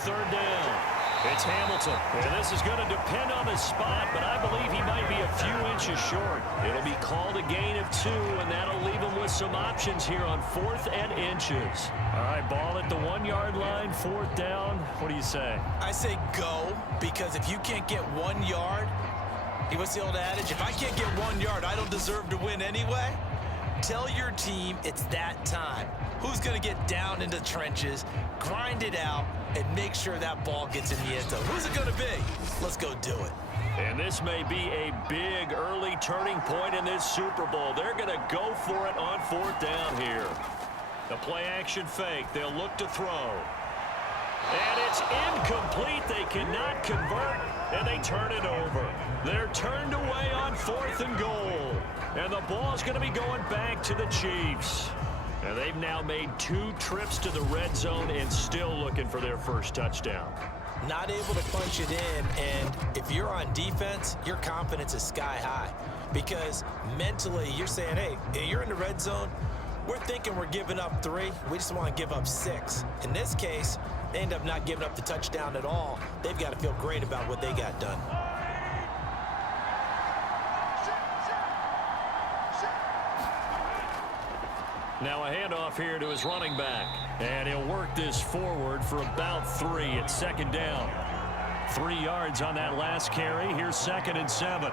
third down. It's Hamilton, and this is going to depend on the spot, but I believe he might be a few inches short. It'll be called a gain of 2, and that'll leave him with some options here on 4th and inches. All right, ball at the 1-yard line, 4th down. What do you say? I say go, because if you can't get 1 yard, what's the old adage? If I can't get 1 yard, I don't deserve to win anyway. Tell your team it's that time. Who's going to get down into the trenches, grind it out, and make sure that ball gets in the end zone? Who's it going to be? Let's go do it. And this may be a big early turning point in this Super Bowl. They're going to go for it on 4th down here. The play action fake. They'll look to throw. And it's incomplete. They cannot convert, and they turn it over. They're turned away on 4th and goal. And the ball's going to be going back to the Chiefs. And they've now made 2 trips to the red zone and still looking for their first touchdown. Not able to punch it in, and if you're on defense, your confidence is sky high. Because mentally, you're saying, hey, you're in the red zone. We're thinking we're giving up 3. We just want to give up 6. In this case, they end up not giving up the touchdown at all. They've got to feel great about what they got done. Now a handoff here to his running back. And he'll work this forward for about 3 at 2nd down. 3 yards on that last carry. Here's 2nd and 7.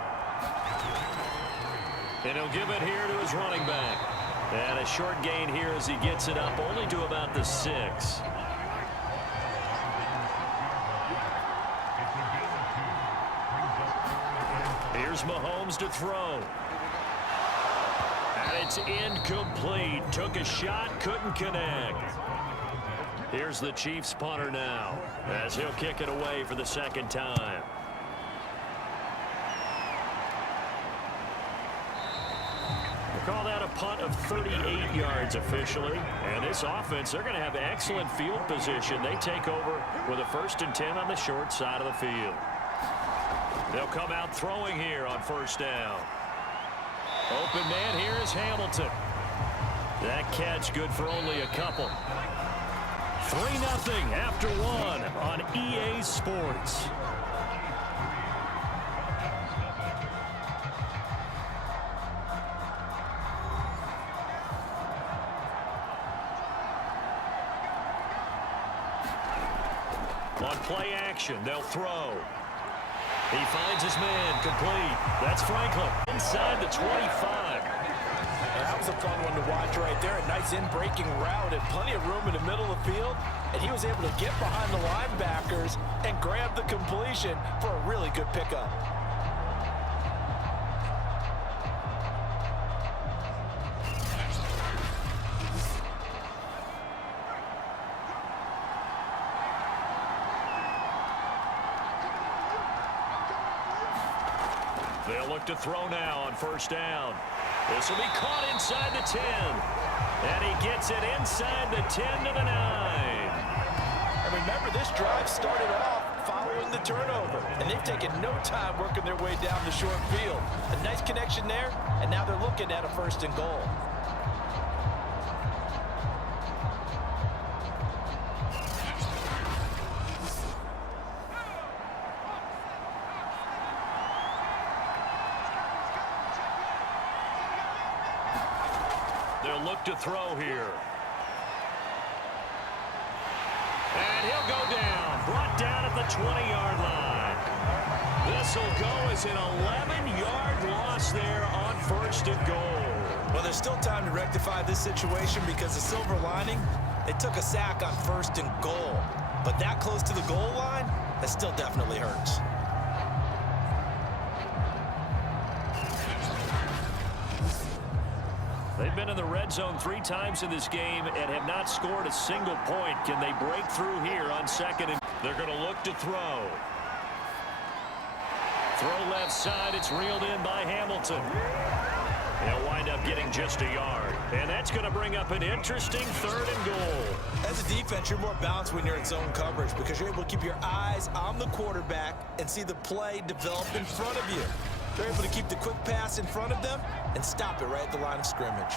And he'll give it here to his running back. And a short gain here as he gets it up only to about the 6. Here's Mahomes to throw. And it's incomplete. Took a shot, couldn't connect. Here's the Chiefs punter now as he'll kick it away for the 2nd time. We'll call that a punt of 38 yards officially. And this offense, they're going to have excellent field position. They take over with a 1st and 10 on the short side of the field. They'll come out throwing here on 1st down. Open man here is Hamilton. That catch good for only a couple. 3-0 after 1 on EA Sports. On play action, they'll throw. He finds his man, complete. That's Franklin inside the 25. That was a fun one to watch right there. A nice in-breaking route and plenty of room in the middle of the field. And he was able to get behind the linebackers and grab the completion for a really good pickup. They'll look to throw now on 1st down. This will be caught inside the 10. And he gets it inside the 10 to the 9. And remember, this drive started off following the turnover. And they've taken no time working their way down the short field. A nice connection there, and now they're looking at a 1st and goal. They'll look to throw here. And he'll go down. Brought down at the 20-yard line. This will go as an 11-yard loss there on 1st and goal. Well, there's still time to rectify this situation because the silver lining, they took a sack on 1st and goal. But that close to the goal line, that still definitely hurts. They've been in the red zone 3 times in this game and have not scored a single point. Can they break through here on 2nd? And they're going to look to throw. Throw left side. It's reeled in by Hamilton. They'll wind up getting just a yard. And that's going to bring up an interesting 3rd and goal. As a defense, you're more balanced when you're in zone coverage because you're able to keep your eyes on the quarterback and see the play develop in front of you. They're able to keep the quick pass in front of them and stop it right at the line of scrimmage.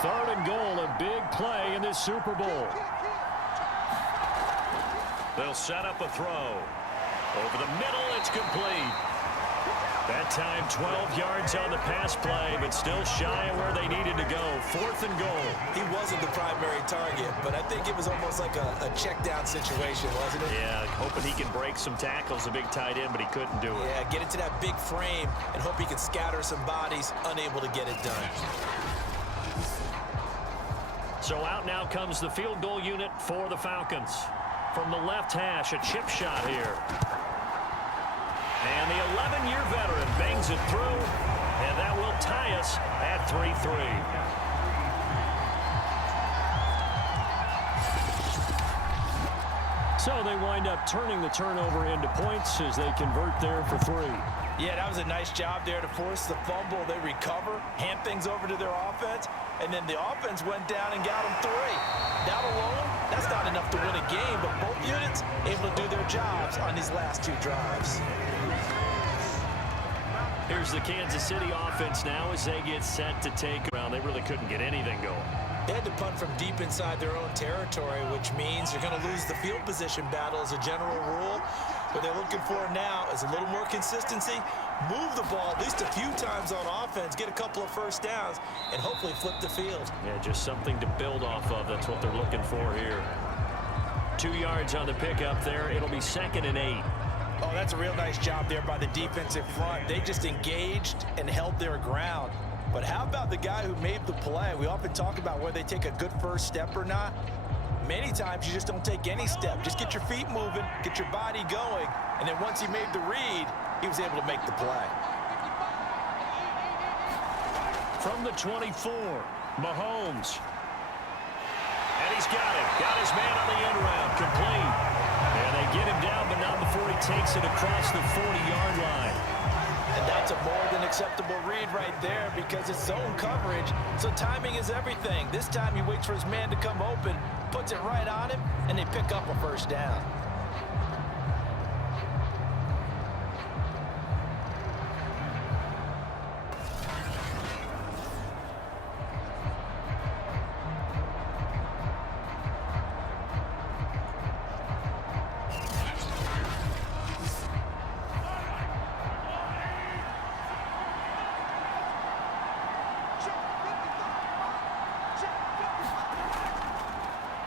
3rd and goal, a big play in this Super Bowl. They'll set up a throw. Over the middle, it's complete. That time 12 yards on the pass play, but still shy of where they needed to go. 4th and goal. He wasn't the primary target, but I think it was almost like a check down situation, wasn't it? Yeah, hoping he can break some tackles, a big tight end, but he couldn't do it. Yeah, get into that big frame and hope he can scatter some bodies, unable to get it done. So out now comes the field goal unit for the Falcons. From the left hash, a chip shot here. And the 11-year veteran bangs it through, and that will tie us at 3-3. So they wind up turning the turnover into points as they convert there for 3. Yeah, that was a nice job there to force the fumble. They recover, hand things over to their offense, and then the offense went down and got them 3. That alone, that's not enough to win a game, but both units able to do their jobs on these last 2 drives. Here's the Kansas City offense now as they get set to take around. They really couldn't get anything going. They had to punt from deep inside their own territory, which means you're going to lose the field position battle as a general rule. What they're looking for now is a little more consistency, move the ball at least a few times on offense, get a couple of first downs, and hopefully flip the field. Yeah, just something to build off of. That's what they're looking for here. 2 yards on the pickup there. It'll be 2nd and 8. Oh, that's a real nice job there by the defensive front. They just engaged and held their ground. But how about the guy who made the play? We often talk about whether they take a good first step or not. Many times you just don't take any step. Just get your feet moving, get your body going, and then once he made the read, he was able to make the play. From the 24, Mahomes. And he's got it. Got his man on the end round. Complete. And they get him down, but not before he takes it across the 40-yard line. And that's a more than acceptable read right there because it's zone coverage, so timing is everything. This time he waits for his man to come open, puts it right on him, and they pick up a first down.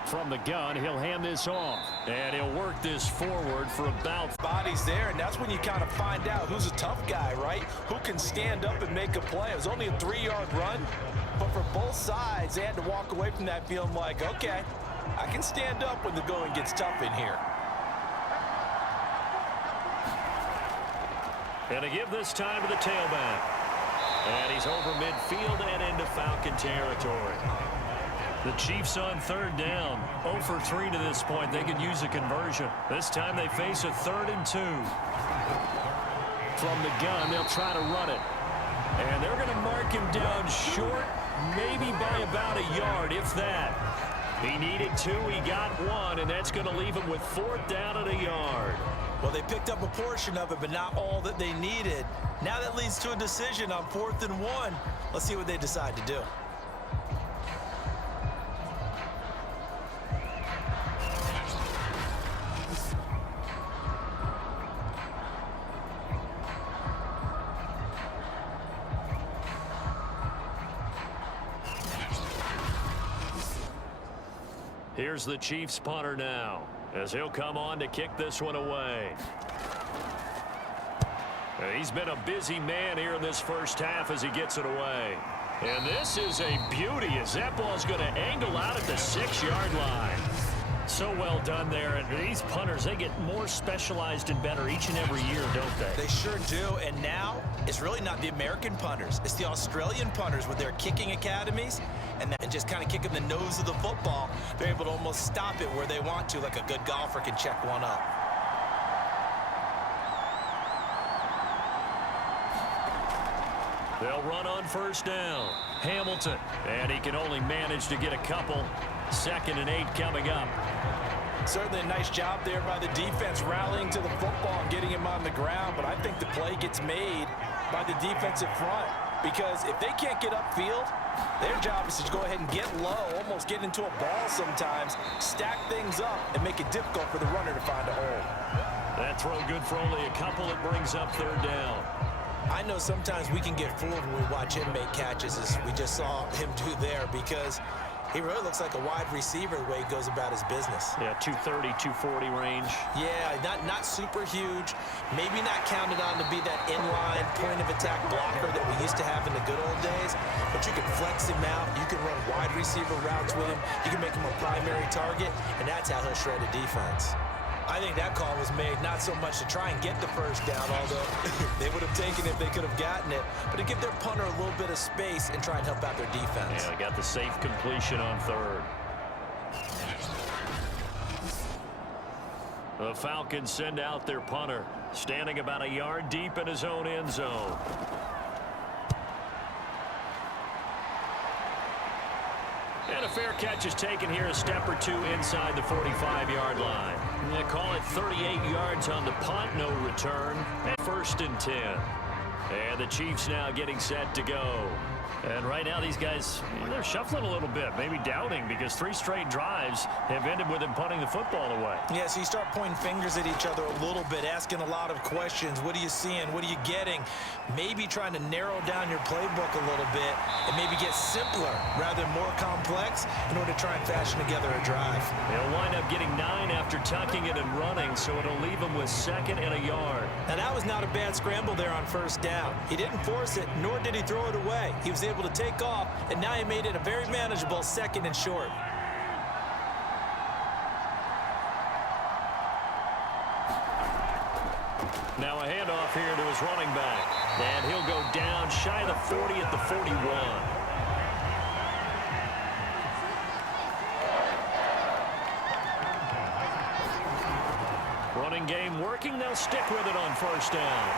From the gun, he'll hand this off, and he'll work this forward for about bodies there, and that's when you kind of find out who's a tough guy, right? Who can stand up and make a play. It was only a 3-yard run, but for both sides, they had to walk away from that feeling like, okay, I can stand up when the going gets tough in here. And to give this time to the tailback. And he's over midfield and into Falcon territory. The Chiefs on 3rd down. 0 for 3 to this point. They could use a conversion. This time they face a 3rd and 2. From the gun, they'll try to run it. And they're going to mark him down short, maybe by about a yard, if that. He needed 2, he got 1, and that's going to leave him with 4th down and a yard. Well, they picked up a portion of it, but not all that they needed. Now that leads to a decision on 4th and 1. Let's see what they decide to do. Here's the Chiefs punter now, as he'll come on to kick this one away. He's been a busy man here in this first half as he gets it away. And this is a beauty as that ball's going to angle out at the 6-yard line. So well done there. And these punters, they get more specialized and better each and every year, don't they? They sure do. And now it's really not the American punters. It's the Australian punters with their kicking academies and just kind of kicking the nose of the football. They're able to almost stop it where they want to, like a good golfer can check one up. They'll run on 1st down. Hamilton, and he can only manage to get a couple. 2nd and 8 coming up. Certainly a nice job there by the defense rallying to the football and getting him on the ground, but I think the play gets made by the defensive front. because if they can't get upfield, their job is to go ahead and get low, almost get into a ball sometimes, stack things up, and make it difficult for the runner to find a hole. That throw good for only a couple. It brings up third down. I know sometimes we can get fooled when we watch him make catches, as we just saw him do there, because he really looks like a wide receiver the way he goes about his business. Yeah, 230, 240 range. Yeah, not super huge. Maybe not counted on to be that inline point-of-attack blocker that we used to have in the good old days, but you can flex him out. You can run wide receiver routes with him. You can make him a primary target, and that's how he'll shred a defense. I think that call was made not so much to try and get the first down, although they would have taken it if they could have gotten it, but to give their punter a little bit of space and try and help out their defense. Yeah, they got the safe completion on third. The Falcons send out their punter, standing about a yard deep in his own end zone. And a fair catch is taken here, a step or two inside the 45-yard line. They call it 38 yards on the punt, no return, and 1st and 10. And the Chiefs now getting set to go. And right now these guys, they're shuffling a little bit, maybe doubting, because 3 straight drives have ended with them punting the football away. Yeah, so you start pointing fingers at each other a little bit, asking a lot of questions. What are you seeing? What are you getting? Maybe trying to narrow down your playbook a little bit and maybe get simpler rather than more complex in order to try and fashion together a drive. They'll wind up getting 9 after tucking it and running, so it'll leave them with 2nd and a yard. Now, that was not a bad scramble there on 1st down. He didn't force it, nor did he throw it away. He was able to take off, and now he made it a very manageable 2nd and short. Now a handoff here to his running back, and he'll go down shy of the 40 at the 41. Running game working. They'll stick with it on 1st down.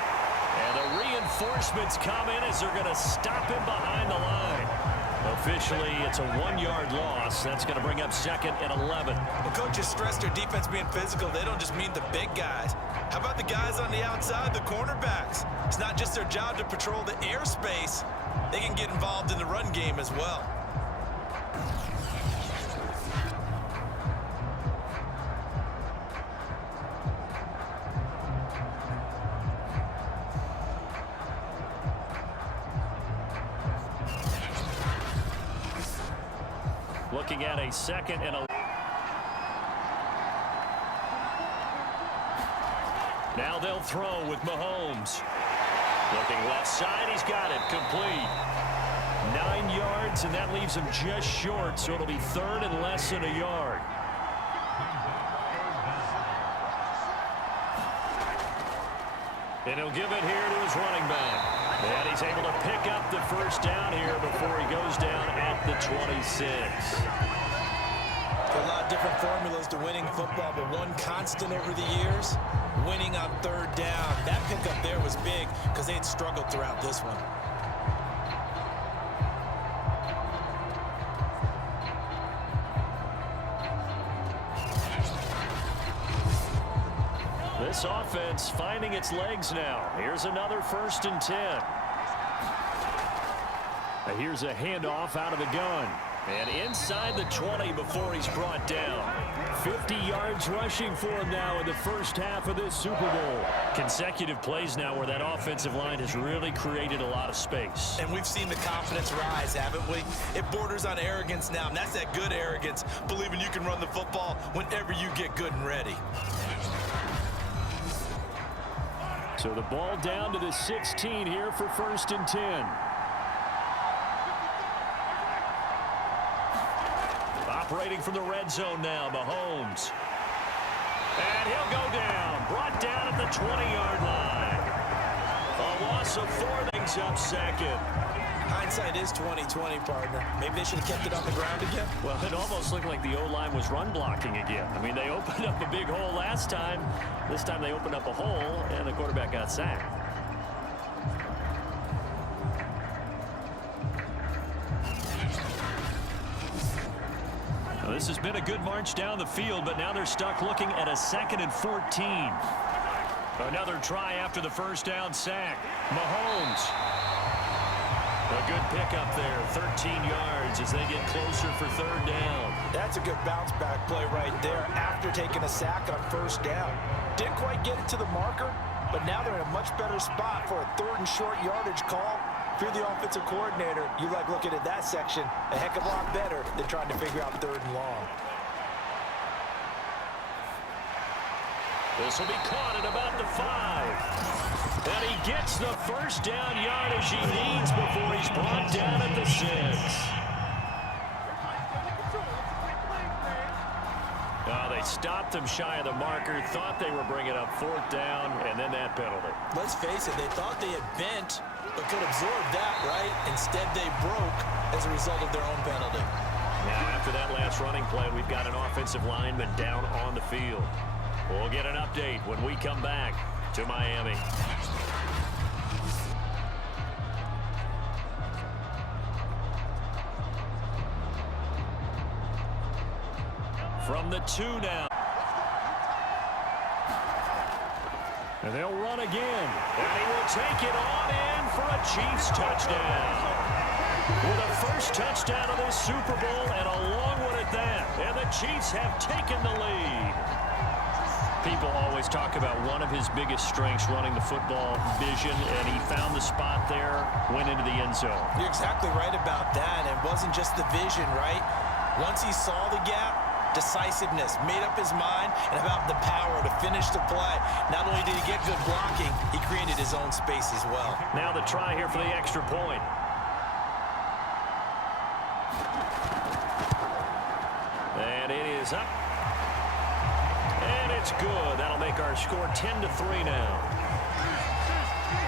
And the reinforcements come in as they're going to stop him behind the line. Officially, it's a 1-yard loss. That's going to bring up 2nd and 11. The coaches stress their defense being physical. They don't just mean the big guys. How about the guys on the outside, the cornerbacks? It's not just their job to patrol the airspace. They can get involved in the run game as well. Looking at a 2nd and 11. Now they'll throw with Mahomes. Looking left side, he's got it, complete. 9 yards, and that leaves him just short, so it'll be 3rd and less than a yard. And he'll give it here to his running back. And he's able to pick up the 1st down here before he goes down at the 26. There are a lot of different formulas to winning football, but one constant over the years, winning on 3rd down. That pickup there was big because they had struggled throughout this one. This offense finding its legs now. Here's another 1st and 10. Here's a handoff out of the gun. And inside the 20 before he's brought down. 50 yards rushing for him now in the 1st half of this Super Bowl. Consecutive plays now where that offensive line has really created a lot of space. And we've seen the confidence rise, haven't we? It borders on arrogance now, and that's that good arrogance, believing you can run the football whenever you get good and ready. So the ball down to the 16 here for 1st and 10. Operating from the red zone now, Mahomes. And he'll go down. Brought down at the 20-yard line. A loss of 4, things up 2nd. Hindsight is 20/20, partner. Maybe they should have kept it on the ground again. Well, it almost looked like the O-line was run blocking again. I mean, they opened up a big hole last time. This time they opened up a hole, and the quarterback got sacked. Now, this has been a good march down the field, but now they're stuck looking at a 2nd and 14. Another try after the 1st down sack. Mahomes. A good pickup there, 13 yards as they get closer for third down. That's a good bounce back play right there after taking a sack on first down. Didn't quite get it to the marker, but now they're in a much better spot for a third and short yardage call. If you're the offensive coordinator, you like looking at that section a heck of a lot better than trying to figure out third and long. This will be caught at about the 5. And he gets the first down yardage he needs before he's brought down at the 6. They stopped him shy of the marker, thought they were bringing up fourth down, and then that penalty. Let's face it, they thought they had bent, but could absorb that, right? Instead, they broke as a result of their own penalty. Now, after that last running play, we've got an offensive lineman down on the field. We'll get an update when we come back to Miami. From the 2 now. And they'll run again. And he will take it on in for a Chiefs touchdown. With a first touchdown of this Super Bowl and a long one at that. And the Chiefs have taken the lead. People always talk about one of his biggest strengths running the football, vision, and he found the spot there, went into the end zone. You're exactly right about that. It wasn't just the vision, right? Once he saw the gap, decisiveness, made up his mind, and about the power to finish the play. Not only did he get good blocking, he created his own space as well. Now the try here for the extra point. And it is up. And it's good. That'll make our score 10-3 now.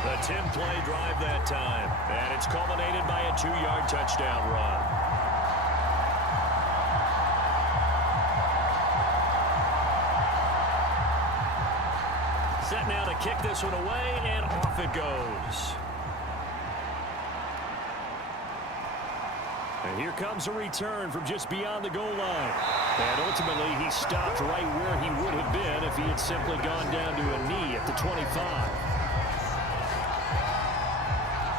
The 10-play drive that time. And it's culminated by a 2-yard touchdown run. Set now to kick this one away, and off it goes. And here comes a return from just beyond the goal line. And ultimately, he stopped right where he would have been if he had simply gone down to a knee at the 25.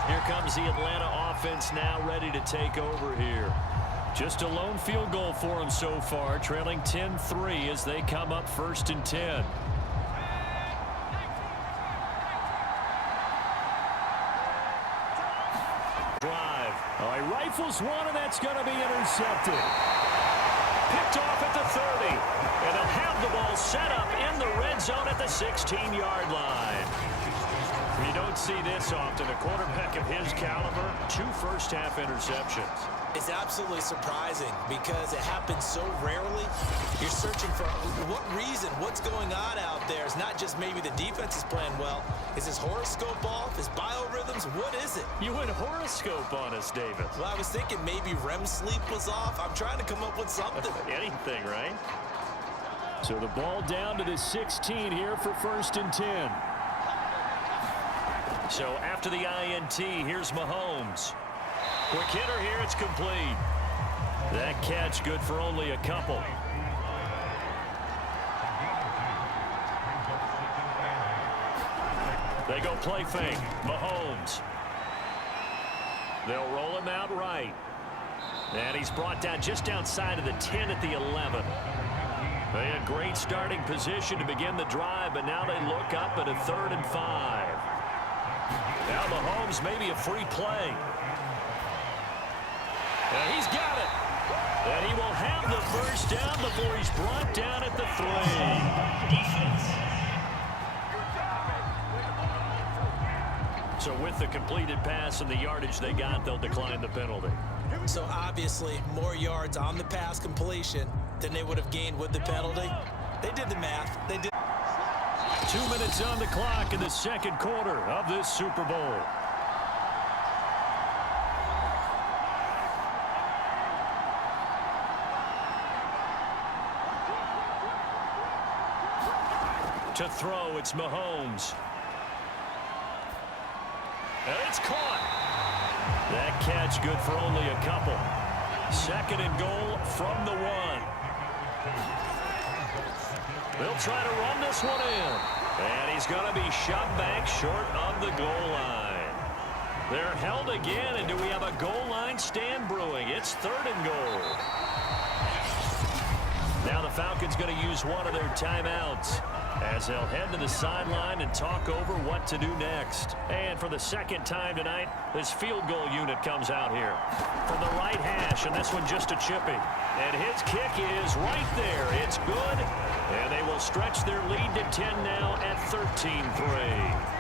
Here comes the Atlanta offense now ready to take over here. Just a lone field goal for him so far, trailing 10-3 as they come up 1st and 10. Drive. Oh, he rifles one, and that's going to be intercepted. Picked off at the 30. And they'll have the ball set up in the red zone at the 16-yard line. You don't see this often. A quarterback of his caliber, 2 first-half interceptions. It's absolutely surprising because it happens so rarely. You're searching for what reason, what's going on out there. It's not just maybe the defense is playing well. Is his horoscope off? His biorhythms? What is it? You went horoscope on us, David. Well, I was thinking maybe REM sleep was off. I'm trying to come up with something. Anything, right? So the ball down to the 16 here for 1st and 10. So after the INT, here's Mahomes. Quick hitter here, it's complete. That catch good for only a couple. They go play fake. Mahomes. They'll roll him out right. And he's brought down just outside of the 10 at the 11. They had great starting position to begin the drive, but now they look up at a 3rd and 5. Now Mahomes maybe a free play. And he's got it. And he will have the first down before he's brought down at the 3. So with the completed pass and the yardage they got, they'll decline the penalty. So obviously more yards on the pass completion than they would have gained with the penalty. They did the math. They did. 2 minutes on the clock in the 2nd quarter of this Super Bowl. To throw, it's Mahomes. And it's caught. That catch good for only a couple. 2nd and goal from the 1. They'll try to run this one in. And he's going to be shoved back short of the goal line. They're held again, and do we have a goal line stand brewing? It's 3rd and goal. Now the Falcons going to use one of their timeouts as they'll head to the sideline and talk over what to do next. And for the second time tonight, this field goal unit comes out here from the right hash, and this one just a chippy. And his kick is right there. It's good, and they will stretch their lead to 10 now at 13-3.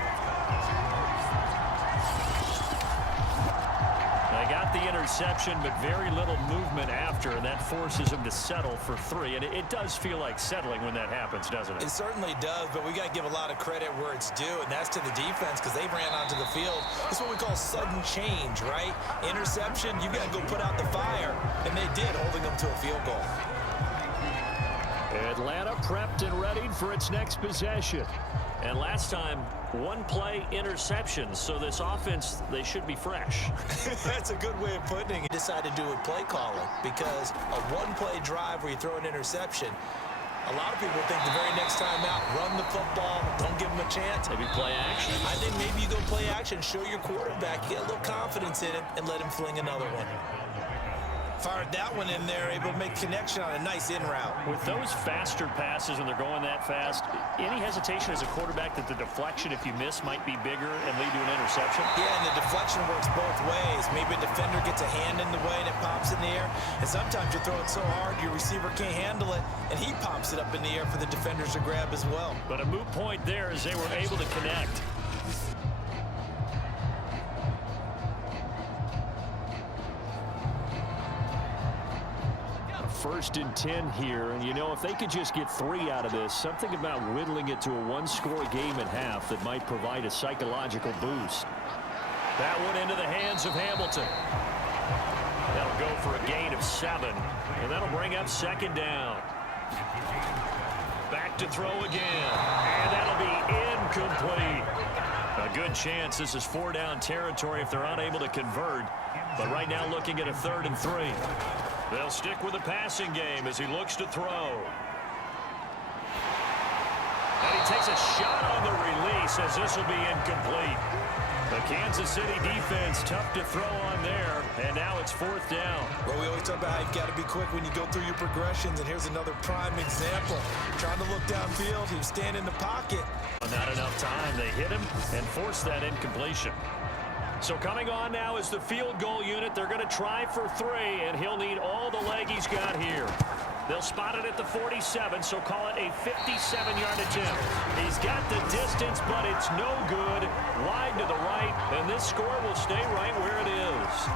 They got the interception, but very little movement after, and that forces them to settle for 3. And it does feel like settling when that happens, doesn't it? It certainly does, but we got to give a lot of credit where it's due, and that's to the defense because they ran onto the field. It's what we call sudden change, right? Interception, you got to go put out the fire, and they did, holding them to a field goal. Atlanta prepped and readied for its next possession. And last time, one-play interceptions, so this offense, they should be fresh. That's a good way of putting it. Decided to do with play calling because a one-play drive where you throw an interception, a lot of people think the very next time out, run the football, don't give them a chance. Maybe play action. I think maybe you go play action, show your quarterback, get a little confidence in him, and let him fling another one. Fired that one in there, able to make connection on a nice in route. With those faster passes and they're going that fast, any hesitation as a quarterback that the deflection, if you miss, might be bigger and lead to an interception? Yeah, and the deflection works both ways. Maybe a defender gets a hand in the way and it pops in the air. And sometimes you throw it so hard your receiver can't handle it, and he pops it up in the air for the defenders to grab as well. But a moot point there as they were able to connect. 1st and 10 here, and you know, if they could just get 3 out of this, something about whittling it to a one-score game at half that might provide a psychological boost. That one into the hands of Hamilton. That'll go for a gain of 7, and that'll bring up 2nd down. Back to throw again, and that'll be incomplete. A good chance this is 4-down territory if they're unable to convert, but right now looking at a 3rd and 3. They'll stick with the passing game as he looks to throw. And he takes a shot on the release as this will be incomplete. The Kansas City defense tough to throw on there, and now it's 4th down. Well, we always talk about how you've got to be quick when you go through your progressions, and here's another prime example. Trying to look downfield, he was standing in the pocket. Not enough time. They hit him and forced that incompletion. So coming on now is the field goal unit. They're going to try for 3, and he'll need all the leg he's got here. They'll spot it at the 47, so call it a 57-yard attempt. He's got the distance, but it's no good. Wide to the right, and this score will stay right where it is.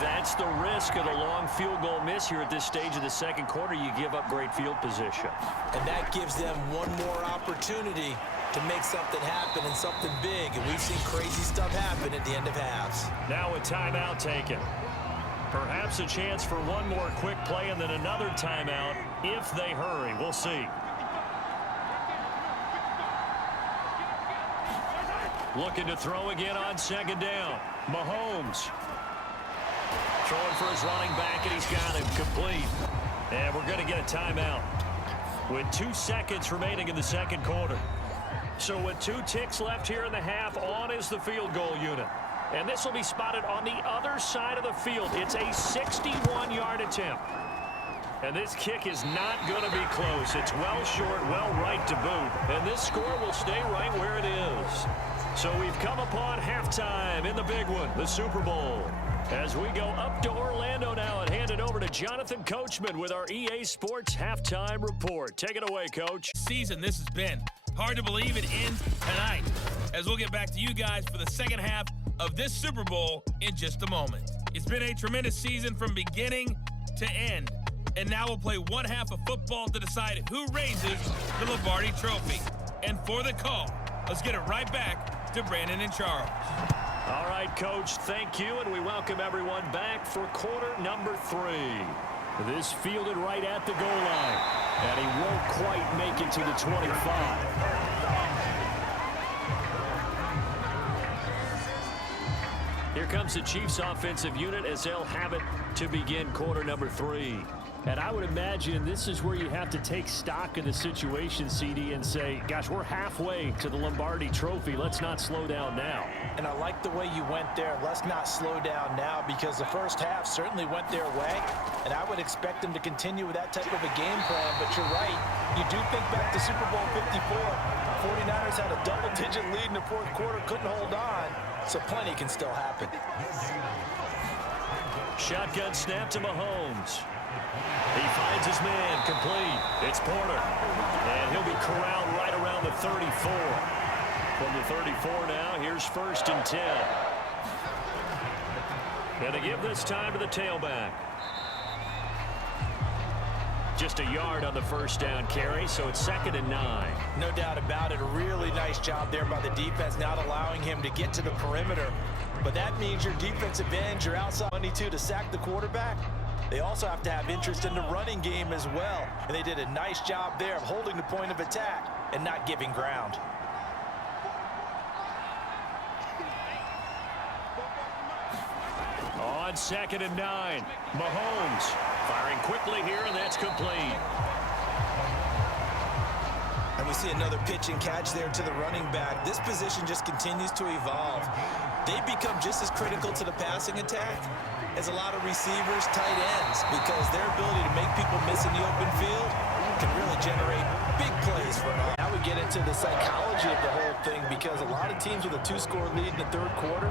That's the risk of the long field goal miss here at this stage of the second quarter. You give up great field position. And that gives them one more opportunity to make something happen and something big. And we've seen crazy stuff happen at the end of halves. Now a timeout taken. Perhaps a chance for one more quick play and then another timeout if they hurry. We'll see. Looking to throw again on 2nd down. Mahomes. Throwing for his running back, and he's got him complete. And we're going to get a timeout with 2 seconds remaining in the second quarter. So with 2 ticks left here in the half, on is the field goal unit. And this will be spotted on the other side of the field. It's a 61-yard attempt. And this kick is not going to be close. It's well short, well right to boot. And this score will stay right where it is. So we've come upon halftime in the big one, the Super Bowl. As we go up to Orlando now and hand it over to Jonathan Coachman with our EA Sports Halftime Report. Take it away, Coach. Season this has been. Hard to believe it ends tonight, as we'll get back to you guys for the second half of this Super Bowl in just a moment. It's been a tremendous season from beginning to end, and now we'll play one half of football to decide who raises the Lombardi Trophy. And for the call, let's get it right back to Brandon and Charles. All right, Coach, thank you, and we welcome everyone back for quarter number 3. This fielded right at the goal line, and he won't quite make it to the 25. Here comes the Chiefs offensive unit as they'll have it to begin quarter number 3. And I would imagine this is where you have to take stock of the situation, CD, and say, gosh, we're halfway to the Lombardi Trophy. Let's not slow down now. And I like the way you went there. Let's not slow down now, because the first half certainly went their way. And I would expect them to continue with that type of a game plan. But you're right. You do think back to Super Bowl 54. 49ers had a double-digit lead in the fourth quarter, couldn't hold on. So plenty can still happen. Shotgun snap to Mahomes. He finds his man, complete. It's Porter. And he'll be corralled right around the 34. From the 34 now, here's 1st and 10. And they give this time to the tailback. Just a yard on the first down carry, so it's 2nd and 9. No doubt about it. A really nice job there by the defense, not allowing him to get to the perimeter. But that means your defensive ends, your outside 22 to sack the quarterback. They also have to have interest in the running game as well. And they did a nice job there of holding the point of attack and not giving ground. On 2nd and 9, Mahomes firing quickly here, and that's complete. And we see another pitch and catch there to the running back. This position just continues to evolve. They become just as critical to the passing attack as a lot of receivers, tight ends, because their ability to make people miss in the open field can really generate big plays for them. Now we get into the psychology of the whole thing, because a lot of teams with a 2-score lead in the third quarter,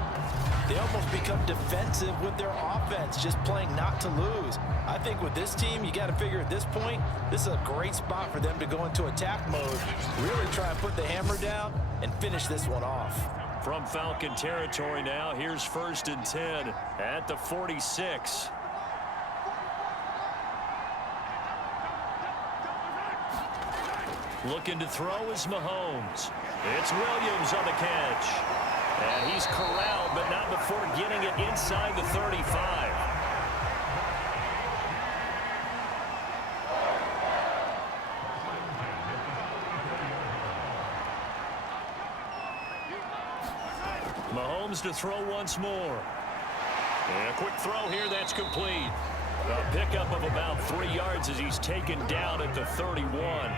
they almost become defensive with their offense, just playing not to lose. I think with this team, you got to figure at this point, this is a great spot for them to go into attack mode, really try and put the hammer down and finish this one off. From Falcon territory now, here's 1st and 10 at the 46. Looking to throw is Mahomes. It's Williams on the catch. And he's corralled, but not before getting it inside the 35. Mahomes to throw once more. And a quick throw here, that's complete. A pickup of about 3 yards as he's taken down at the 31.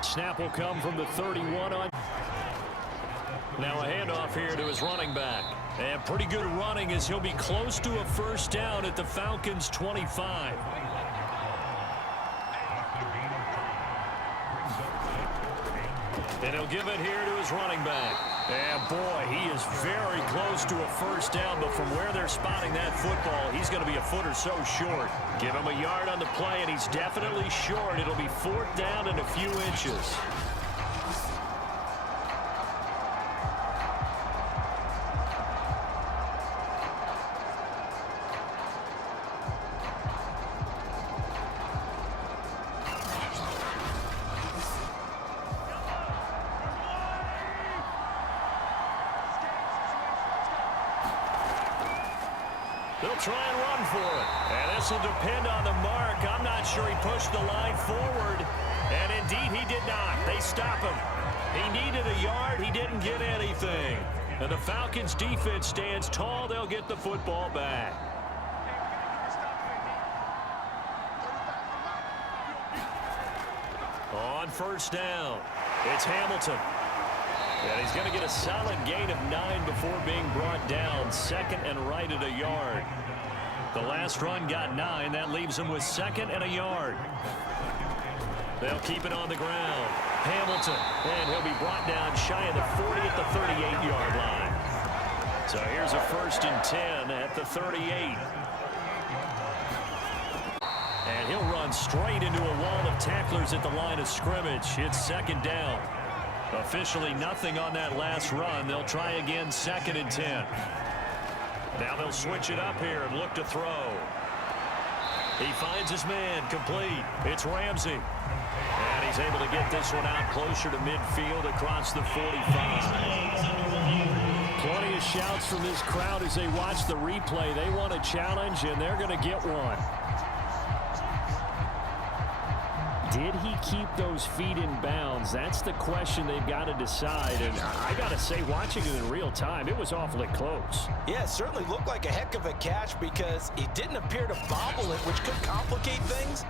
Snap will come from the 31 on. Now a handoff here to his running back. And pretty good running as he'll be close to a first down at the Falcons' 25. And he'll give it here to his running back. And boy, he is very close to a first down, but from where they're spotting that football, he's going to be a foot or so short. Give him a yard on the play, and he's definitely short. It'll be 4th down and a few inches. They'll try and run for it. And this will depend on the mark. I'm not sure he pushed the line forward. And indeed, he did not. They stop him. He needed a yard. He didn't get anything. And the Falcons defense stands tall. They'll get the football back. On first down, it's Hamilton. And he's going to get a solid gain of 9 before being brought down. 2nd and right at a yard. The last run got 9. That leaves him with 2nd and a yard. They'll keep it on the ground. Hamilton, and he'll be brought down shy of the 40 at the 38-yard line. So here's a 1st and 10 at the 38. And he'll run straight into a wall of tacklers at the line of scrimmage. It's 2nd down. Officially nothing on that last run. They'll try again, 2nd and 10. Now they'll switch it up here and look to throw. He finds his man, complete. It's Ramsey. And he's able to get this one out closer to midfield across the 45. Plenty of shouts from this crowd as they watch the replay. They want a challenge, and they're going to get one. Did he keep those feet in bounds? That's the question they've got to decide. And I got to say, watching it in real time, it was awfully close. Yeah, it certainly looked like a heck of a catch because he didn't appear to bobble it, which could complicate things.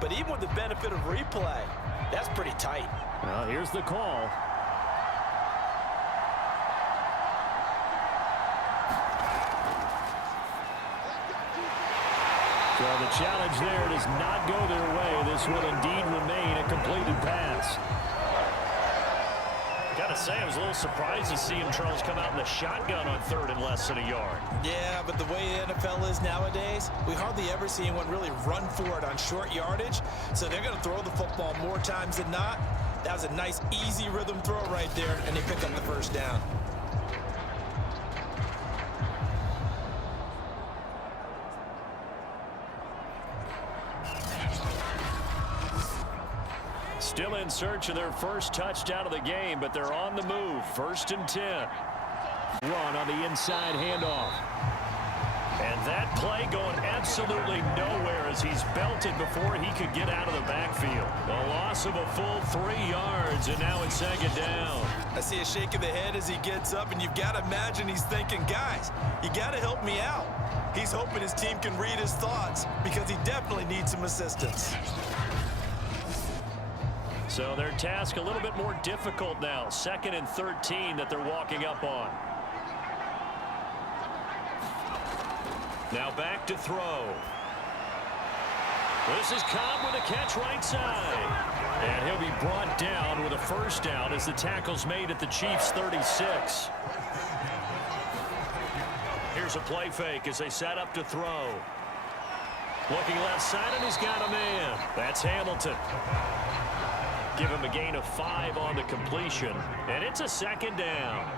But even with the benefit of replay, that's pretty tight. Well, here's the call. So the challenge there does not go their way. This will indeed remain a completed pass. Got to say, I was a little surprised to see him, Charles, come out in the shotgun on 3rd and less than a yard. Yeah, but the way the NFL is nowadays, we hardly ever see anyone really run for it on short yardage. So they're going to throw the football more times than not. That was a nice, easy rhythm throw right there, and they pick up the first down. Still in search of their first touchdown of the game, but they're on the move. 1st and 10. Run on the inside handoff. And that play going absolutely nowhere as he's belted before he could get out of the backfield. A loss of a full 3 yards, and now it's 2nd down. I see a shake of the head as he gets up, and you've got to imagine he's thinking, guys, you got to help me out. He's hoping his team can read his thoughts because he definitely needs some assistance. So their task a little bit more difficult now. 2nd and 13 that they're walking up on. Now back to throw. This is Cobb with a catch right side. And he'll be brought down with a first down as the tackle's made at the Chiefs' 36. Here's a play fake as they set up to throw. Looking left side, and he's got a man. That's Hamilton. Give him a gain of 5 on the completion, and it's a 2nd down.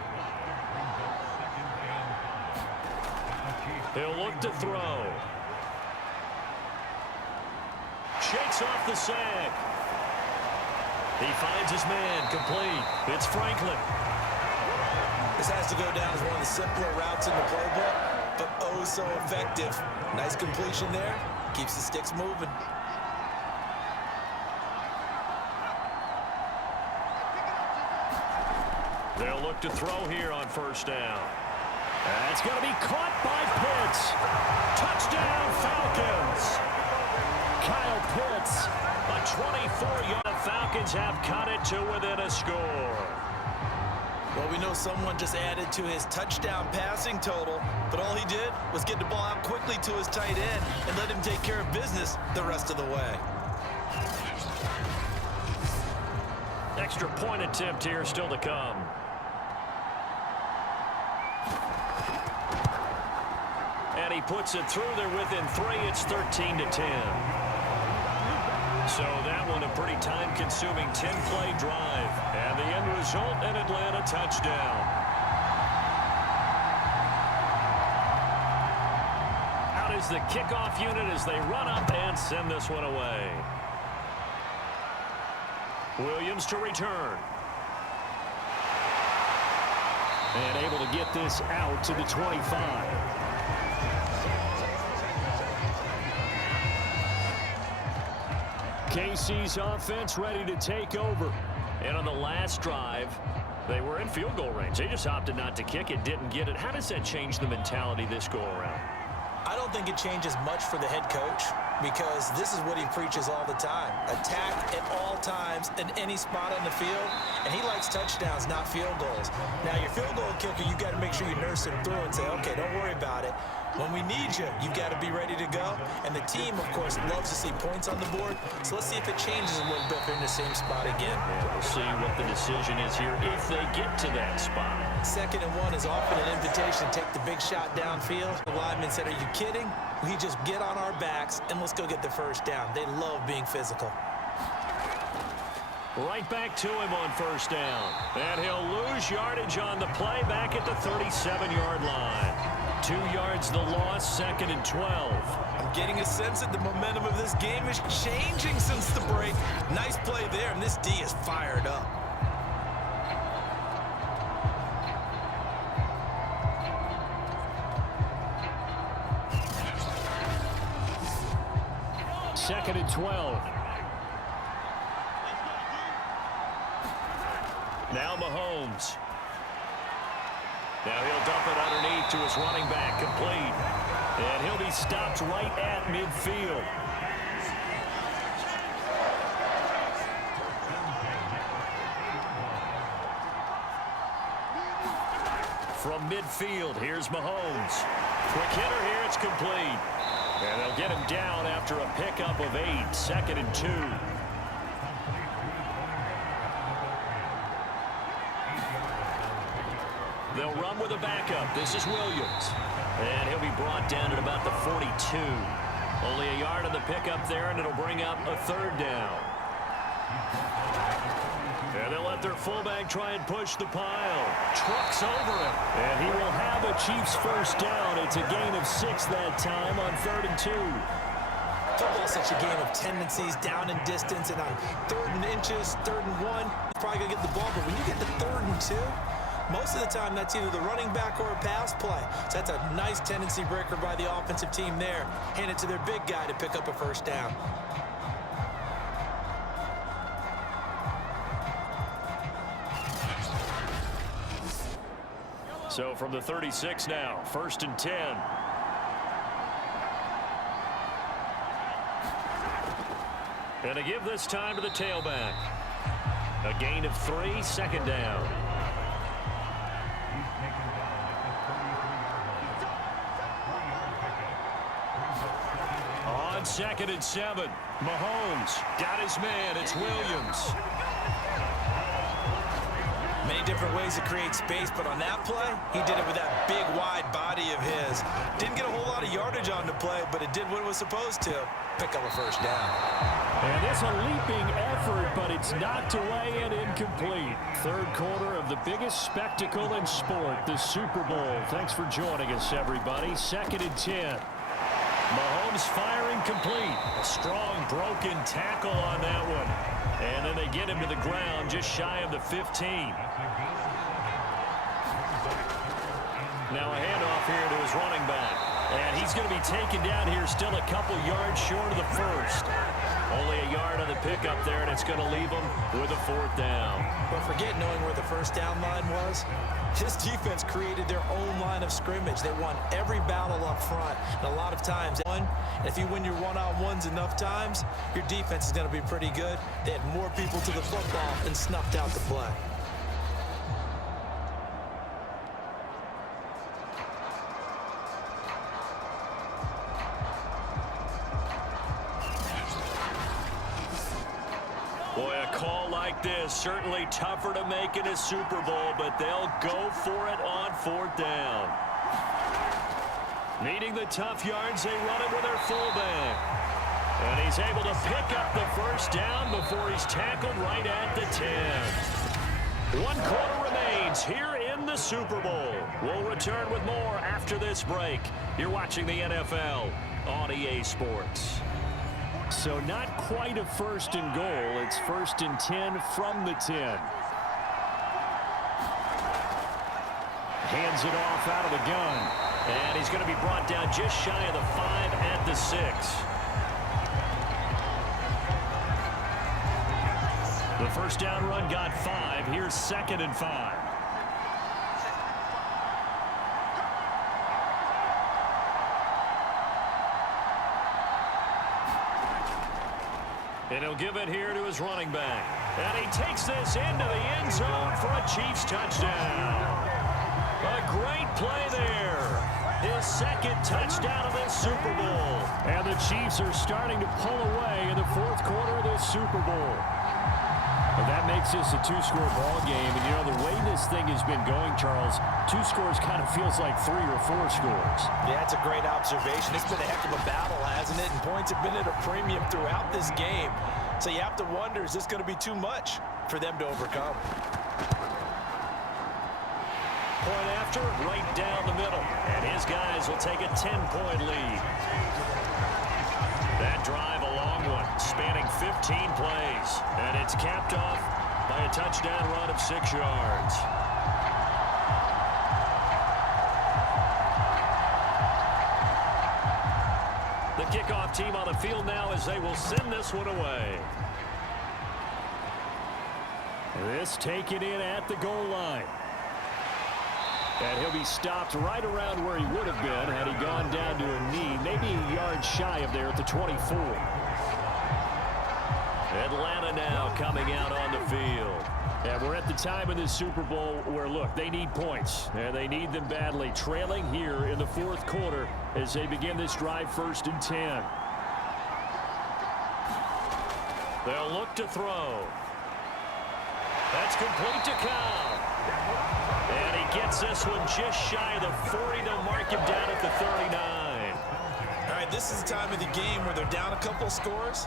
He'll look to throw. Shakes off the sack. He finds his man complete. It's Franklin. This has to go down as one of the simpler routes in the playbook, but oh so effective. Nice completion there. Keeps the sticks moving. They'll look to throw here on 1st down. That's going to be caught by Pitts. Touchdown, Falcons. Kyle Pitts, a 24-yard. The Falcons have cut it to within a score. Well, we know someone just added to his touchdown passing total, but all he did was get the ball out quickly to his tight end and let him take care of business the rest of the way. Extra point attempt here still to come. And he puts it through there within 3. It's 13-10. So that one a pretty time-consuming 10-play drive. And the end result, an Atlanta touchdown. Out is the kickoff unit as they run up and send this one away. Williams to return. And able to get this out to the 25. KC's offense ready to take over. And on the last drive, they were in field goal range. They just opted not to kick it, didn't get it. How does that change the mentality this go-around? I don't think it changes much for the head coach because this is what he preaches all the time. Attack at all times in any spot on the field, and he likes touchdowns, not field goals. Now, your field goal kicker, you got to make sure you nurse him through and say, okay, don't worry about it. When we need you, you've got to be ready to go. And the team, of course, loves to see points on the board. So let's see if it changes a little bit if they're in the same spot again. Yeah, we'll see what the decision is here if they get to that spot. 2nd and 1 is often an invitation to take the big shot downfield. The lineman said, are you kidding? We just get on our backs and let's go get the first down. They love being physical. Right back to him on 1st down. And he'll lose yardage on the play back at the 37-yard line. 2 yards the loss, 2nd and 12. I'm getting a sense that the momentum of this game is changing since the break. Nice play there, and this D is fired up. Second and 12. Now Mahomes. Now he'll dump it underneath to his running back, complete. And he'll be stopped right at midfield. From midfield, here's Mahomes. Quick hitter here, it's complete. And they'll get him down after a pickup of 8, 2nd and 2. They'll run with a backup. This is Williams. And he'll be brought down at about the 42. Only a yard on the pickup there, and it'll bring up a 3rd down. And they'll let their fullback try and push the pile. Trucks over him. And he will have a Chiefs first down. It's a gain of 6 that time on 3rd and 2. Football's such a game of tendencies, down in distance, and on 3rd and inches, 3rd and 1, you're probably going to get the ball. But when you get to 3rd and 2, most of the time that's either the running back or a pass play. So that's a nice tendency breaker by the offensive team there. Hand it to their big guy to pick up a first down. So from the 36 now, 1st and 10. And to give this time to the tailback. A gain of 3, 2nd down. On 2nd and 7, Mahomes got his man. It's Williams. Many different ways to create space, but on that play, he did it with that big, wide body of his. Didn't get a whole lot of yardage on the play, but it did what it was supposed to. Pick up a first down. And it's a leaping effort, but it's knocked away and incomplete. 3rd quarter of the biggest spectacle in sport, the Super Bowl. Thanks for joining us, everybody. 2nd and 10. Mahomes firing complete. A strong broken tackle on that one. And then they get him to the ground just shy of the 15. Now a handoff here to his running back. And he's going to be taken down here still a couple yards short of the 1st. Only a yard on the pickup there, and it's going to leave him with a 4th down. But forget knowing where the first down line was. This defense created their own line of scrimmage. They won every battle up front. And a lot of times, and if you win your one-on-ones enough times, your defense is going to be pretty good. They had more people to the football and snuffed out the play. Boy, a call like this, certainly tougher to make in a Super Bowl, but they'll go for it on 4th down. Needing the tough yards, they run it with their fullback. And he's able to pick up the first down before he's tackled right at the 10. 1 quarter remains here in the Super Bowl. We'll return with more after this break. You're watching the NFL on EA Sports. So not quite a 1st and goal. It's 1st and 10 from the 10. Hands it off out of the gun. And he's going to be brought down just shy of the 5 at the 6. The first down run got 5. Here's 2nd and 5. And he'll give it here to his running back. And he takes this into the end zone for a Chiefs touchdown. A great play there. His 2nd touchdown of this Super Bowl. And the Chiefs are starting to pull away in the 4th quarter of this Super Bowl. But that makes this a 2-score ball game. And, you know, the way this thing has been going, Charles, 2 scores kind of feels like 3 or 4 scores. Yeah, it's a great observation. It's been a heck of a battle, hasn't it? And points have been at a premium throughout this game. So you have to wonder, is this going to be too much for them to overcome? Point after, right down the middle. And his guys will take a 10-point lead. That drive, a long one, spanning 15 plays. And it's capped off by a touchdown run of 6 yards. The kickoff team on the field now as they will send this one away. This taken in at the goal line. And he'll be stopped right around where he would have been had he gone down to a knee, maybe a yard shy of there at the 24. Atlanta now coming out on the field. And we're at the time in this Super Bowl where, look, they need points, and they need them badly. Trailing here in the fourth quarter as they begin this drive, 1st and 10. They'll look to throw. That's complete to Cobb. And he gets this one just shy of the 40. They'll mark him down at the 39. All right, this is the time of the game where they're down a couple scores,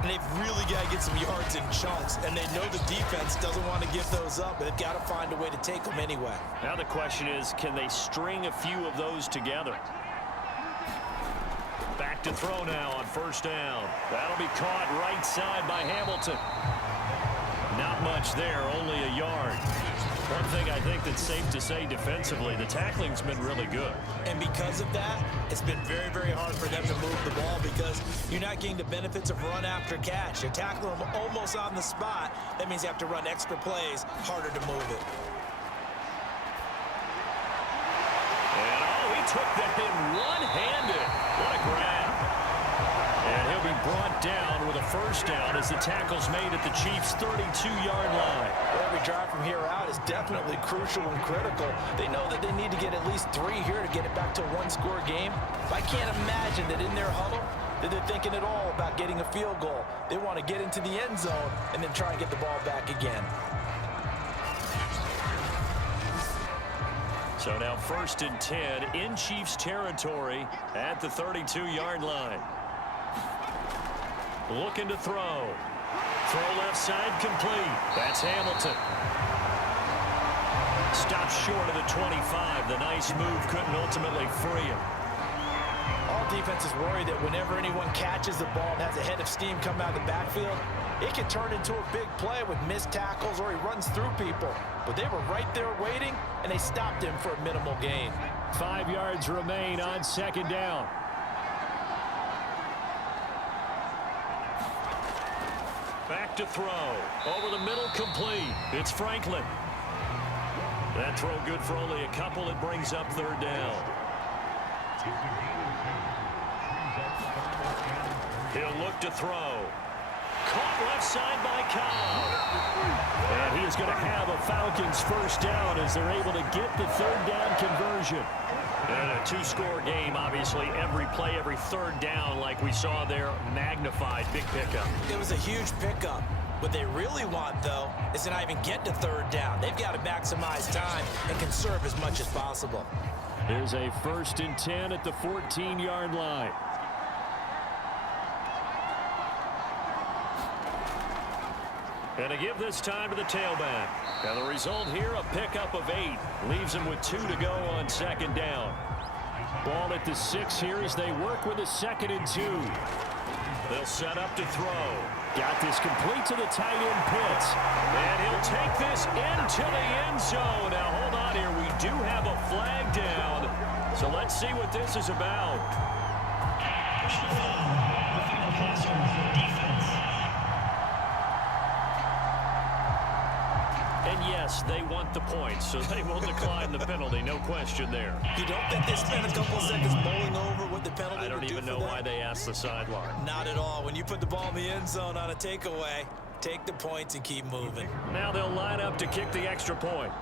and they've really got to get some yards in chunks, and they know the defense doesn't want to give those up, but they've got to find a way to take them anyway. Now the question is, can they string a few of those together? Back to throw now on 1st down. That'll be caught right side by Hamilton. Not much there, only a yard. One thing I think that's safe to say defensively, the tackling's been really good. And because of that, it's been very, very hard for them to move the ball because you're not getting the benefits of run after catch. You're tackling them almost on the spot. That means you have to run extra plays, harder to move it. And he took that in one-handed. What a grab. And he'll be brought down with a 1st down as the tackle's made at the Chiefs' 32-yard line. Every drive from here out is definitely crucial and critical. They know that they need to get at least 3 here to get it back to a 1-score game. I can't imagine that in their huddle that they're thinking at all about getting a field goal. They want to get into the end zone and then try and get the ball back again. So now 1st and 10 in Chiefs territory at the 32-yard line. Looking to throw. Throw left side complete. That's Hamilton. Stopped short of the 25. The nice move couldn't ultimately free him. All defenses worry that whenever anyone catches the ball and has a head of steam come out of the backfield, it can turn into a big play with missed tackles or he runs through people. But they were right there waiting, and they stopped him for a minimal gain. 5 yards remain on 2nd down. Back to throw. Over the middle, complete. It's Franklin. That throw good for only a couple. It brings up 3rd down. He'll look to throw. Caught left side by Cobb. And he is going to have a Falcons 1st down as they're able to get the 3rd down conversion. And a 2-score game, obviously, every play, every 3rd down, like we saw there, magnified. Big pickup. It was a huge pickup. What they really want, though, is to not even get to 3rd down. They've got to maximize time and conserve as much as possible. There's a 1st and 10 at the 14-yard line. And to give this time to the tailback. And the result here, a pickup of 8. Leaves him with 2 to go on 2nd down. Ball at the 6 here as they work with a 2nd and 2. They'll set up to throw. Got this complete to the tight end Pitts. And he'll take this into the end zone. Now hold on here. We do have a flag down. So let's see what this is about. And yes, they want the points, so they will decline the penalty. No question there. You don't think they spent a couple seconds mulling over what the penalty I don't would do even for know them? why they asked the sideline. Not at all. When you put the ball in the end zone on a takeaway, take the points and keep moving. Now they'll line up to kick the extra point.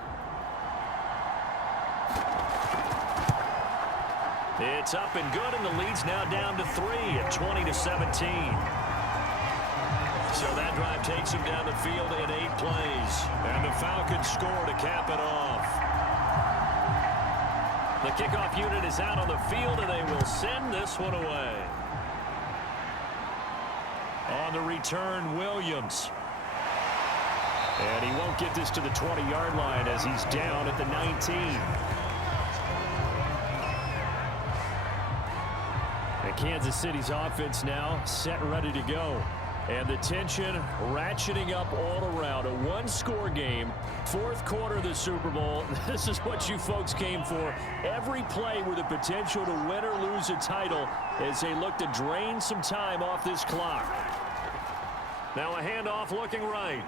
It's up and good, and the lead's now down to 3 at 20-17. So that drive takes him down the field in 8 plays. And the Falcons score to cap it off. The kickoff unit is out on the field, and they will send this one away. On the return, Williams. And he won't get this to the 20-yard line as he's down at the 19. And Kansas City's offense now set and ready to go. And the tension ratcheting up all around. A 1-score game, 4th quarter of the Super Bowl. This is what you folks came for. Every play with the potential to win or lose a title as they look to drain some time off this clock. Now a handoff looking right.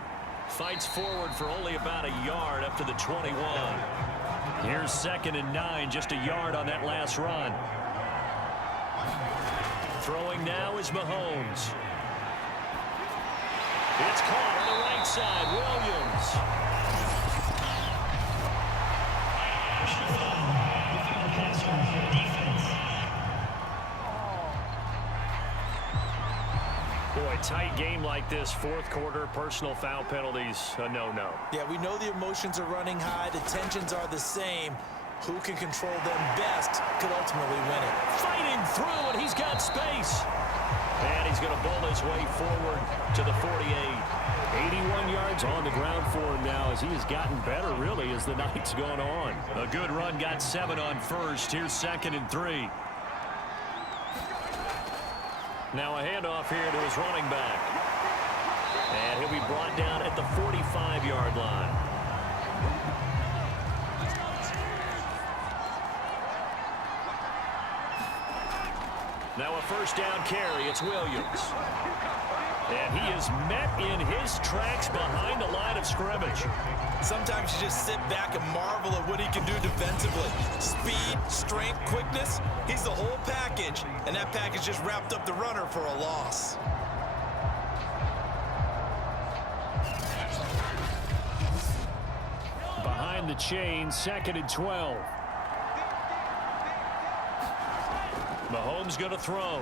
Fights forward for only about a yard up to the 21. Here's 2nd and 9, just a yard on that last run. Throwing now is Mahomes. It's caught on the right side. Williams. Boy, tight game like this, fourth quarter, personal foul penalties, a no-no. Yeah, we know the emotions are running high. The tensions are the same. Who can control them best could ultimately win it. Fighting through, and he's got space. And he's going to bowl his way forward to the 48. 81 yards on the ground for him now as he has gotten better, really, as the night's gone on. A good run, got 7 on first. Here's 2nd and 3. Now a handoff here to his running back. And he'll be brought down at the 45-yard line. Now a first down carry. It's Williams. And he is met in his tracks behind the line of scrimmage. Sometimes you just sit back and marvel at what he can do defensively. Speed, strength, quickness. He's the whole package. And that package just wrapped up the runner for a loss. Behind the chain, 2nd and 12. Mahomes going to throw.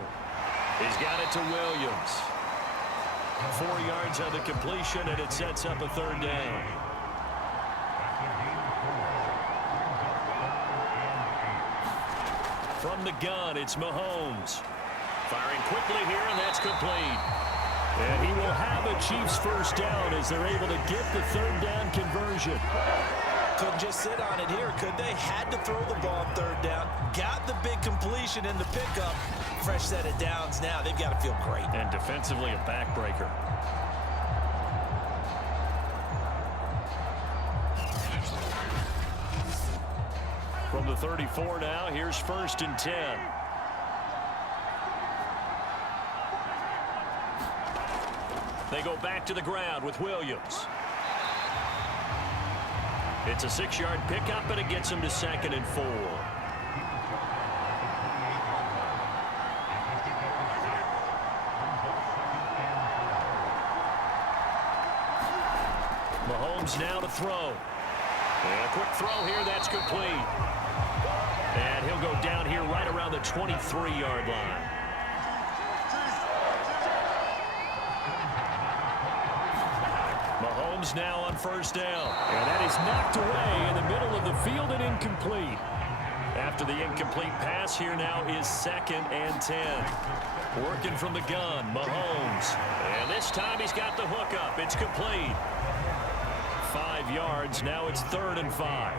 He's got it to Williams. 4 yards on the completion, and it sets up a 3rd down. From the gun, it's Mahomes. Firing quickly here, and that's complete. And he will have a Chiefs first down as they're able to get the 3rd down conversion. Couldn't just sit on it here, could they? Had to throw the ball on 3rd down. Got the big completion in the pickup. Fresh set of downs now. They've got to feel great. And defensively a backbreaker. From the 34 now, here's 1st and 10. They go back to the ground with Williams. It's a 6-yard pickup, and it gets him to 2nd and 4. Mahomes now to throw. And a quick throw here, that's complete. And he'll go down here right around the 23-yard line. Mahomes now on 1st down. And that is knocked away in the middle of the field and incomplete. After the incomplete pass, here now is 2nd and 10. Working from the gun, Mahomes. And this time he's got the hook up. It's complete. 5 yards. Now it's 3rd and 5.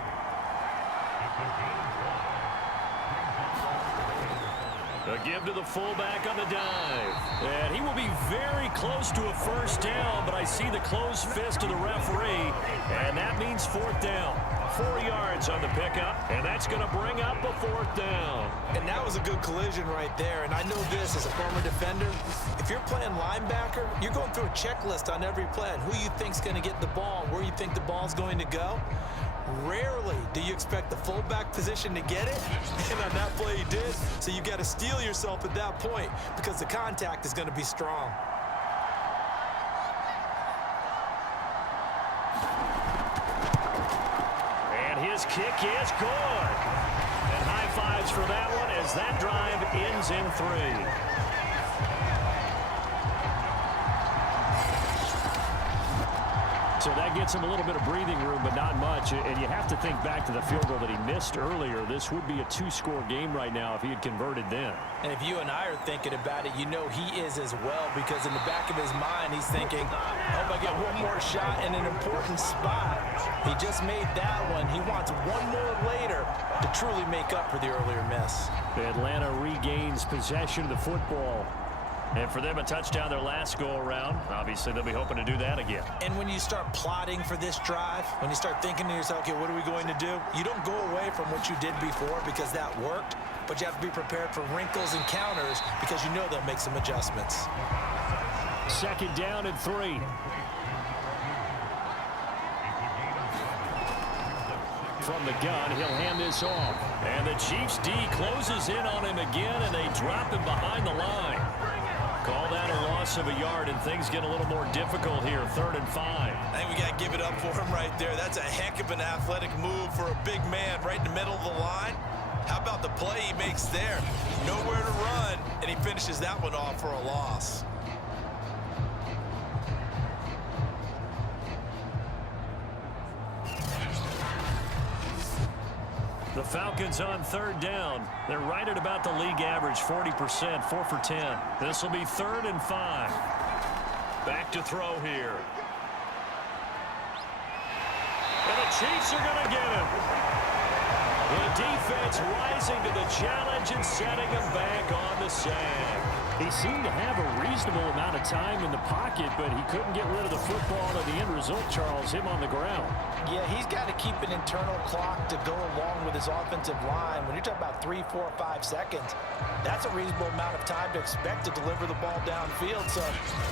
A give to the fullback on the dive. And he will be very close to a first down, but I see the closed fist of the referee, and that means 4th down. 4 yards on the pickup, and that's going to bring up a 4th down. And that was a good collision right there, and I know this as a former defender. If you're playing linebacker, you're going through a checklist on every play on who you think's going to get the ball, where you think the ball's going to go. Rarely do you expect the fullback position to get it, and on that play he did, so you got to steel yourself at that point because the contact is going to be strong. And his kick is good. And high fives for that one as that drive ends in 3. So that gets him a little bit of breathing room, but not much. And you have to think back to the field goal that he missed earlier. This would be a 2-score game right now if he had converted then. And if you and I are thinking about it, you know he is as well, because in the back of his mind, he's thinking, I hope I get one more shot in an important spot. He just made that one. He wants one more later to truly make up for the earlier miss. Atlanta regains possession of the football. And for them, a touchdown their last go-around. Obviously, they'll be hoping to do that again. And when you start plotting for this drive, when you start thinking to yourself, okay, what are we going to do? You don't go away from what you did before because that worked, but you have to be prepared for wrinkles and counters because you know they'll make some adjustments. 2nd down and 3. from the gun. He'll hand this off. And the Chiefs D closes in on him again, and they drop him behind the line. Call that a loss of a yard, and things get a little more difficult here. 3rd and 5. I think we got to give it up for him right there. That's a heck of an athletic move for a big man right in the middle of the line. How about the play he makes there? Nowhere to run, and he finishes that one off for a loss. The Falcons on 3rd down. They're right at about the league average, 40%, 4 for 10. This will be 3rd and 5. Back to throw here. And the Chiefs are going to get him. The defense rising to the challenge and setting him back on the sack. He seemed to have a reasonable amount of time in the pocket, but he couldn't get rid of the football, and the end result, Charles, him on the ground. Yeah, he's got to keep an internal clock to go along with his offensive line. When you're talking about 3, 4, 5 seconds, that's a reasonable amount of time to expect to deliver the ball downfield. So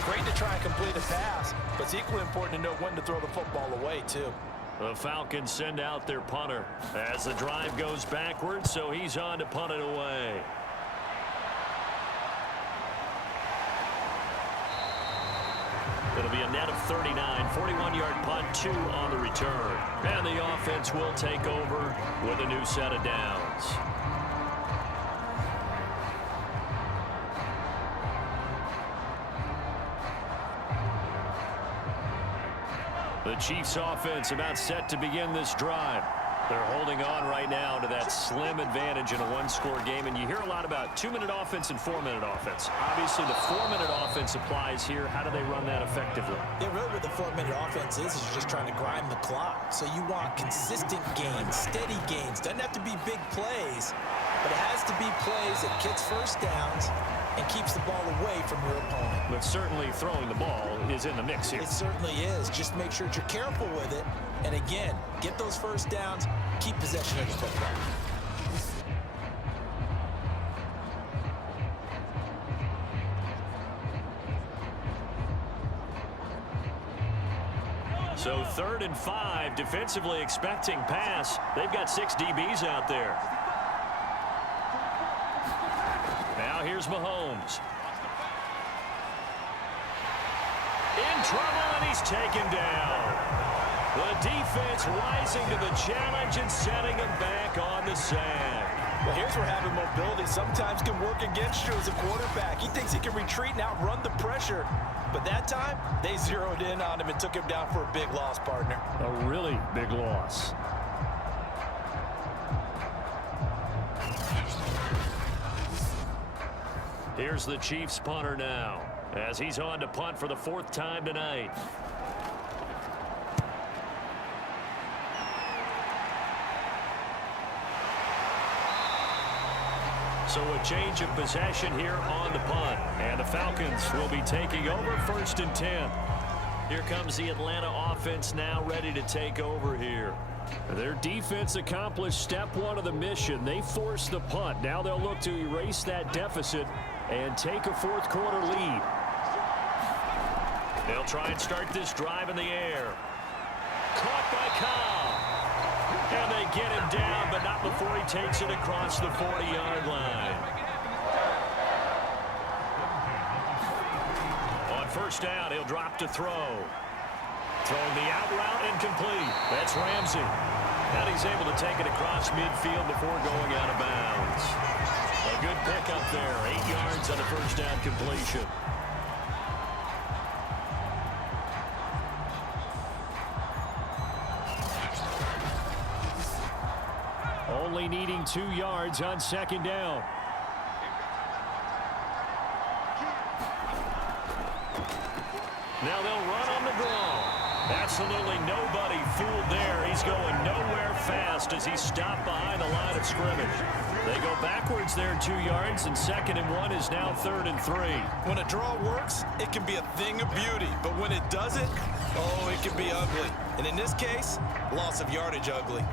great to try and complete a pass, but it's equally important to know when to throw the football away, too. The Falcons send out their punter as the drive goes backwards, so he's on to punt it away. It'll be a net of 39, 41-yard punt, 2 on the return. And the offense will take over with a new set of downs. The Chiefs offense about set to begin this drive. They're holding on right now to that slim advantage in a one-score game, and you hear a lot about 2-minute offense and 4-minute offense. Obviously, the 4-minute offense applies here. How do they run that effectively? Yeah, really what the 4-minute offense is you're just trying to grind the clock. So you want consistent gains, steady gains. Doesn't have to be big plays, but it has to be plays that gets first downs and keeps the ball away from your opponent. But certainly throwing the ball is in the mix here. It certainly is. Just make sure that you're careful with it. And again, get those first downs, keep possession of the football. So 3rd and 5, defensively expecting pass. They've got 6 DBs out there. Now here's Mahomes. In trouble, and he's taken down. The defense rising to the challenge and setting him back on the sack. Well, here's where having mobility sometimes can work against you as a quarterback. He thinks he can retreat and outrun the pressure. But that time, they zeroed in on him and took him down for a big loss, partner. A really big loss. Here's the Chiefs punter now, as he's on to punt for the 4th time tonight. So a change of possession here on the punt. And the Falcons will be taking over 1st and 10. Here comes the Atlanta offense now ready to take over here. Their defense accomplished step 1 of the mission. They forced the punt. Now they'll look to erase that deficit and take a 4th quarter lead. They'll try and start this drive in the air. Caught by Cobb. And they get him down, but not before he takes it across the 40-yard line. On 1st down, he'll drop to throw. Throwing the out route incomplete. That's Ramsey. And he's able to take it across midfield before going out of bounds. A good pickup there. 8 yards on the 1st down completion. Only needing 2 yards on 2nd down. Now they'll run on the draw. Absolutely nobody fooled there. He's going nowhere fast as he's stopped behind the line of scrimmage. They go backwards there 2 yards, and 2nd and 1 is now 3rd and 3. When a draw works, it can be a thing of beauty. But when it doesn't, oh, it can be ugly. And in this case, loss of yardage ugly.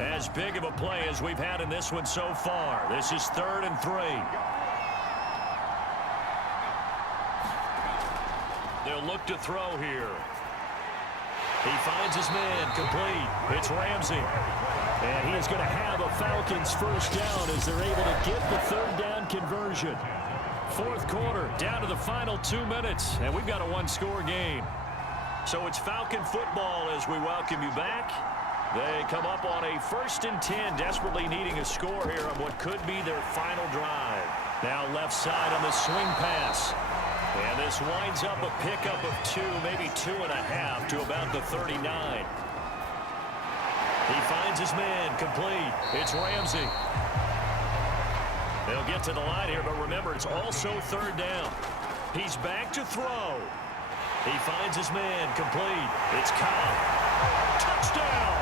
As big of a play as we've had in this one so far. This is 3rd and 3. They'll look to throw here. He finds his man complete. It's Ramsey. And he is going to have a Falcons first down as they're able to get the third down conversion. Fourth quarter, down to the final 2 minutes, and we've got a one-score game. So it's Falcon football as we welcome you back. They come up on a 1st and 10, desperately needing a score here on what could be their final drive. Now left side on the swing pass. And this winds up a pickup of 2, maybe 2.5 to about the 39. He finds his man complete. It's Ramsey. They'll get to the line here, but remember, it's also third down. He's back to throw. He finds his man complete. It's Cobb. Touchdown!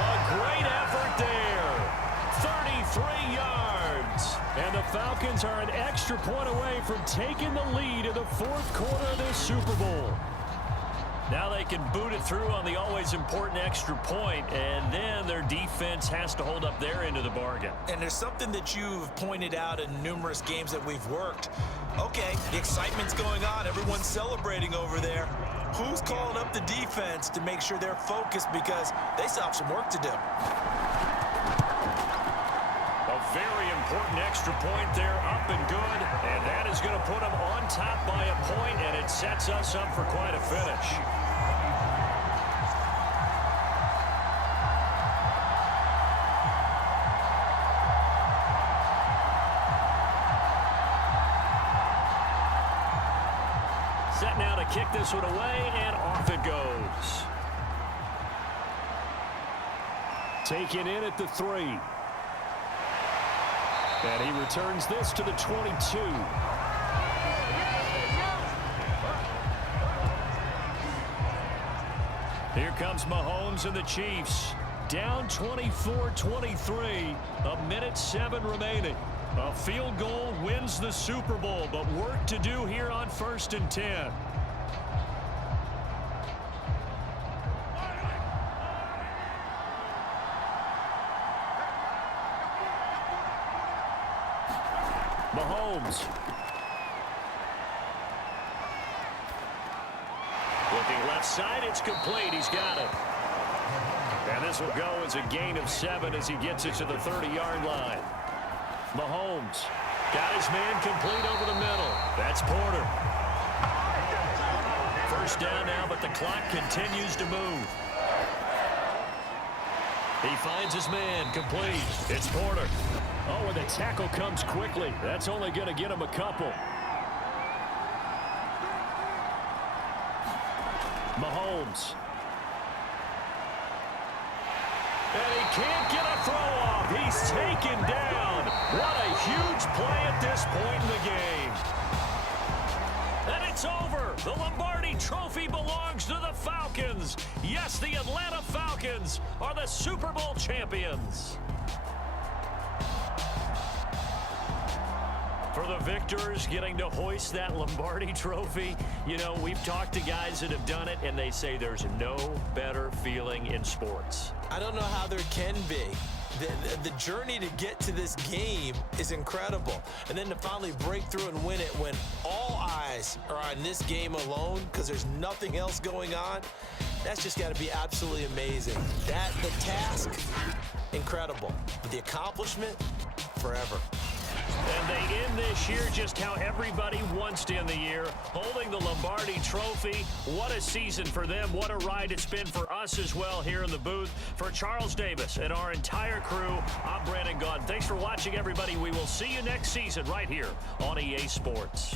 A great effort there. 33 yards. And the Falcons are an extra point away from taking the lead in the fourth quarter of this Super Bowl. Now they can boot it through on the always important extra point, and then their defense has to hold up their end of the bargain. And there's something that you've pointed out in numerous games that we've worked. Okay, the excitement's going on. Everyone's celebrating over there. Who's calling up the defense to make sure they're focused because they still have some work to do? A very important extra point there, up and good, and that is going to put them on top by a point, and it sets us up for quite a finish. Set now to kick this one away, and off it goes. Taken in at the 3. And he returns this to the 22. Here comes Mahomes and the Chiefs. Down 24-23. 1:07 remaining. A field goal wins the Super Bowl, but work to do here on 1st and 10. Mahomes. Looking left side, it's complete. He's got it. And this will go as a gain of 7 as he gets it to the 30-yard line. Mahomes got his man complete over the middle. That's Porter. First down now, but the clock continues to move. He finds his man complete. It's Porter. Oh, and the tackle comes quickly. That's only going to get him a couple. Mahomes. And he can't get a throw off. He's taken down. What a huge play at this point in the game. And it's over. The Lombardi Trophy belongs to the Falcons. Yes, the Atlanta Falcons are the Super Bowl champions. For the victors getting to hoist that Lombardi Trophy, you know, we've talked to guys that have done it, and they say there's no better feeling in sports. I don't know how there can be. The journey to get to this game is incredible. And then to finally break through and win it when all eyes are on this game alone because there's nothing else going on, that's just got to be absolutely amazing. The task, incredible. But the accomplishment, forever. And they end this year just how everybody wants to end the year, holding the Lombardi Trophy. What a season for them. What a ride it's been for us as well here in the booth. For Charles Davis and our entire crew, I'm Brandon Gaudin. Thanks for watching, everybody. We will see you next season right here on EA Sports.